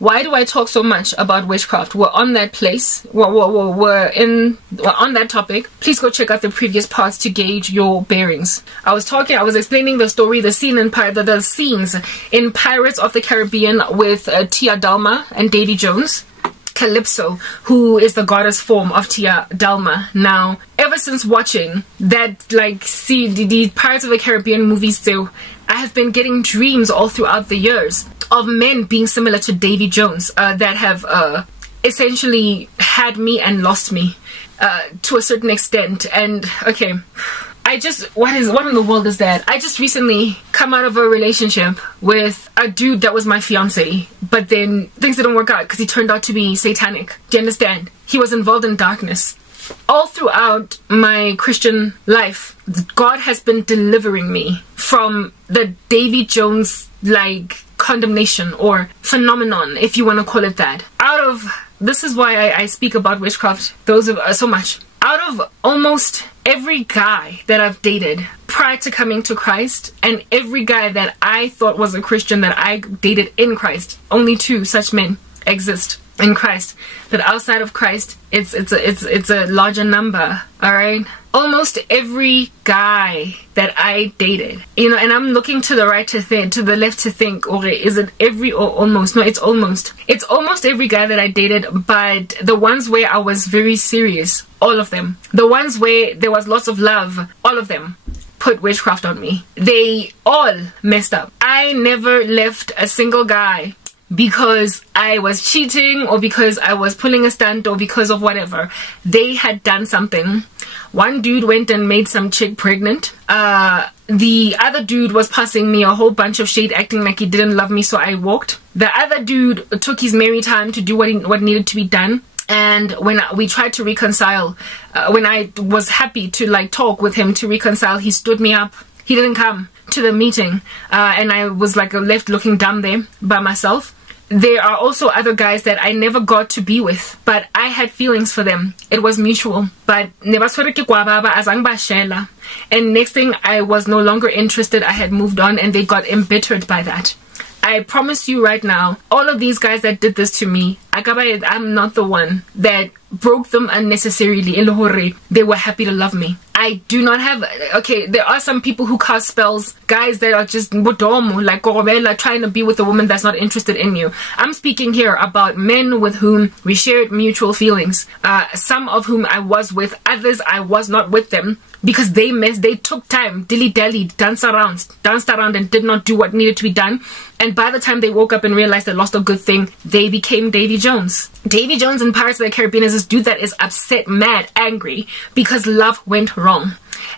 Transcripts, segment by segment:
Why do I talk so much about witchcraft? We're on that place. We're on that topic. Please go check out the previous parts to gauge your bearings. I was explaining the story, the scenes in Pirates of the Caribbean with Tia Dalma and Davy Jones. Calypso, who is the goddess form of Tia Dalma. Now, ever since watching that, the Pirates of the Caribbean movies too, I have been getting dreams all throughout the years of men being similar to Davy Jones that have essentially had me and lost me to a certain extent. And okay, what in the world is that? I just recently come out of a relationship with a dude that was my fiance, but then things didn't work out because he turned out to be satanic. Do you understand? He was involved in darkness. All throughout my Christian life, God has been delivering me from the Davy Jones condemnation or phenomenon, if you want to call it that. This is why I speak about witchcraft so much. Out of almost every guy that I've dated prior to coming to Christ, and every guy that I thought was a Christian that I dated in Christ, only 2 such men exist in Christ. But outside of Christ, it's a larger number. All right, almost every guy that I dated, and I'm looking to the right to the left to think, okay, is it every or almost? No, it's almost every guy that I dated. But the ones where I was very serious, all of them. The ones where there was lots of love, all of them put witchcraft on me. They all messed up. I never left a single guy because I was cheating or because I was pulling a stunt or because of whatever. They had done something. One dude went and made some chick pregnant. The other dude was passing me a whole bunch of shade, acting like he didn't love me, so I walked. The other dude took his merry time to do what needed to be done. And when we tried to reconcile, when I was happy to talk with him to reconcile, he stood me up. He didn't come to the meeting, and I was left looking dumb there by myself. There are also other guys that I never got to be with, but I had feelings for them. It was mutual. But and next thing, I was no longer interested. I had moved on, and they got embittered by that. I promise you right now, all of these guys that did this to me, I'm not the one that broke them unnecessarily. They were happy to love me. I do not have... Okay, there are some people who cast spells, guys that are just bodomo, trying to be with a woman that's not interested in you. I'm speaking here about men with whom we shared mutual feelings. Some of whom I was with, others I was not with them. Because they took time, dilly-dallied, danced around and did not do what needed to be done. And by the time they woke up and realized they lost a good thing, they became Davy Jones. Davy Jones in Pirates of the Caribbean is this dude that is upset, mad, angry because love went wrong.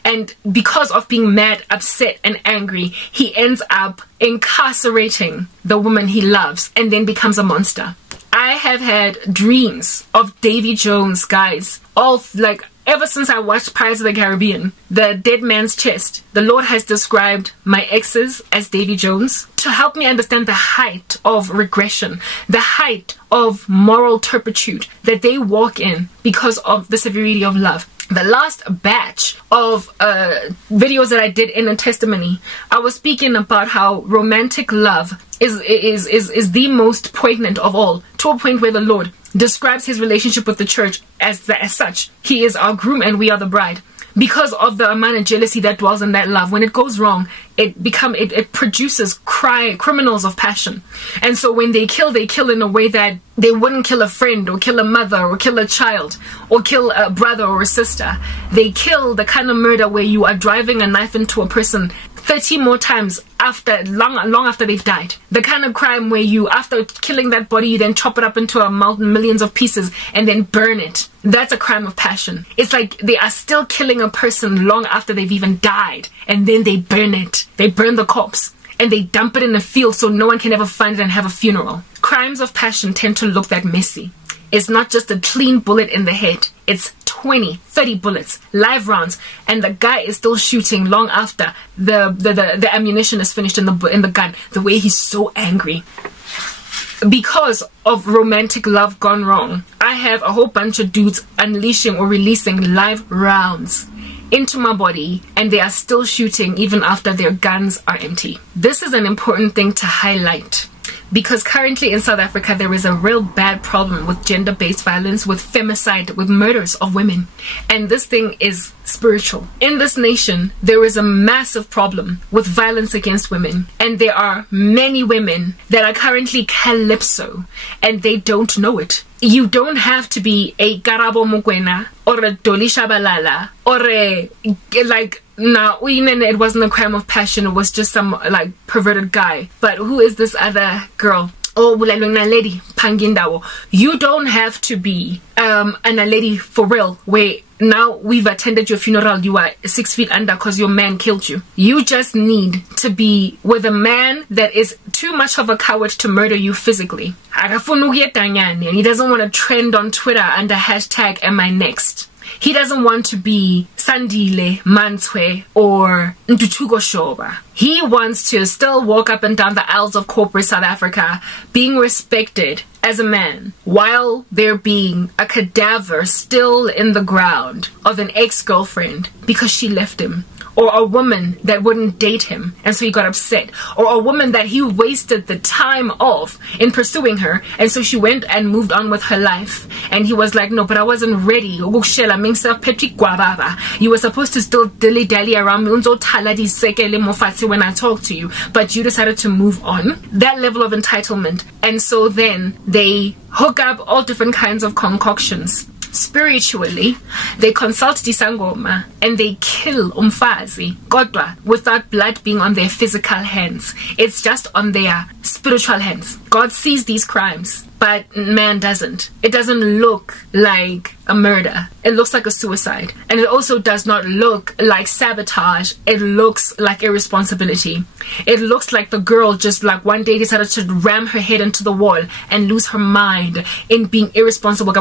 And because of being mad, upset, and angry, he ends up incarcerating the woman he loves and then becomes a monster. I have had dreams of Davy Jones, guys, ever since I watched Pirates of the Caribbean, The Dead Man's Chest. The Lord has described my exes as Davy Jones to help me understand the height of regression, the height of moral turpitude that they walk in because of the severity of love. The last batch of videos that I did in a testimony, I was speaking about how romantic love is the most poignant of all, to a point where the Lord describes his relationship with the church as such. He is our groom and we are the bride. Because of the amount of jealousy that dwells in that love, when it goes wrong, it produces criminals of passion. And so when they kill in a way that they wouldn't kill a friend or kill a mother or kill a child or kill a brother or a sister. They kill the kind of murder where you are driving a knife into a person 30 more times long after they've died. The kind of crime where you, after killing that body, you then chop it up into millions of pieces and then burn it. That's a crime of passion. It's like they are still killing a person long after they've even died, and then they burn it. They burn the corpse and they dump it in a field so no one can ever find it and have a funeral. Crimes of passion tend to look that messy. It's not just a clean bullet in the head. It's 20, 30 bullets, live rounds, and the guy is still shooting long after the ammunition is finished in the gun. The way he's so angry. Because of romantic love gone wrong, I have a whole bunch of dudes unleashing or releasing live rounds into my body, and they are still shooting even after their guns are empty. This is an important thing to highlight, Because currently in South Africa, there is a real bad problem with gender-based violence, with femicide, with murders of women. And this thing is spiritual. In this nation, there is a massive problem with violence against women. And there are many women that are currently calypso, and they don't know it. You don't have to be a Karabo Mokwena or a Doli Shabalala or a, like, no, it wasn't a crime of passion. It was just some, like, perverted guy. But who is this other girl? Oh, lady, Pangindawo. You don't have to be a lady for real, where now we've attended your funeral, you are 6 feet under because your man killed you. You just need to be with a man that is too much of a coward to murder you physically. And he doesn't want to trend on Twitter under hashtag am I next. He doesn't want to be Sandile, Manswe, or Ntutugo Shoba. He wants to still walk up and down the aisles of corporate South Africa being respected as a man, while there being a cadaver still in the ground of an ex-girlfriend because she left him. Or a woman that wouldn't date him and so he got upset. Or a woman that he wasted the time of in pursuing her and so she went and moved on with her life. And he was like, no, but I wasn't ready. You were supposed to still dilly-dally around me when I talk to you, but you decided to move on. That level of entitlement. And so then they hook up all different kinds of concoctions. Spiritually, they consult Disangoma and they kill Umfazi, Godwa, without blood being on their physical hands. It's just on their spiritual hands. God sees these crimes, but man doesn't. It doesn't look like a murder. It looks like a suicide. And it also does not look like sabotage. It looks like irresponsibility. It looks like the girl just like one day decided to ram her head into the wall and lose her mind in being irresponsible.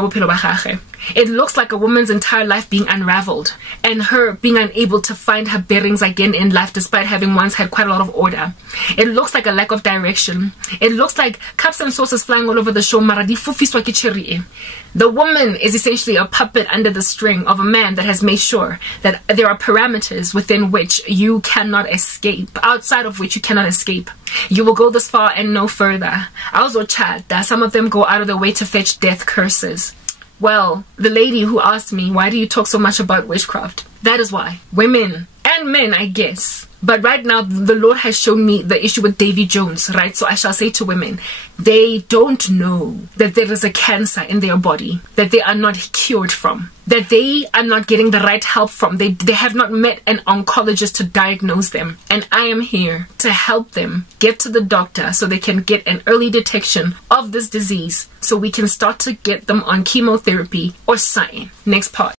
It looks like a woman's entire life being unraveled and her being unable to find her bearings again in life despite having once had quite a lot of order. It looks like a lack of direction. It looks like cups and saucers flying all over the show. The woman is essentially a puppet under the string of a man that has made sure that there are parameters within which you cannot escape, outside of which you cannot escape. You will go this far and no further. Also, chat that some of them go out of their way to fetch death curses. Well, the lady who asked me, why do you talk so much about witchcraft? That is why. Women and men, I guess. But right now, the Lord has shown me the issue with Davy Jones, right? So I shall say to women, they don't know that there is a cancer in their body that they are not cured from, that they are not getting the right help from. They have not met an oncologist to diagnose them. And I am here to help them get to the doctor so they can get an early detection of this disease so we can start to get them on chemotherapy or sign. Next part.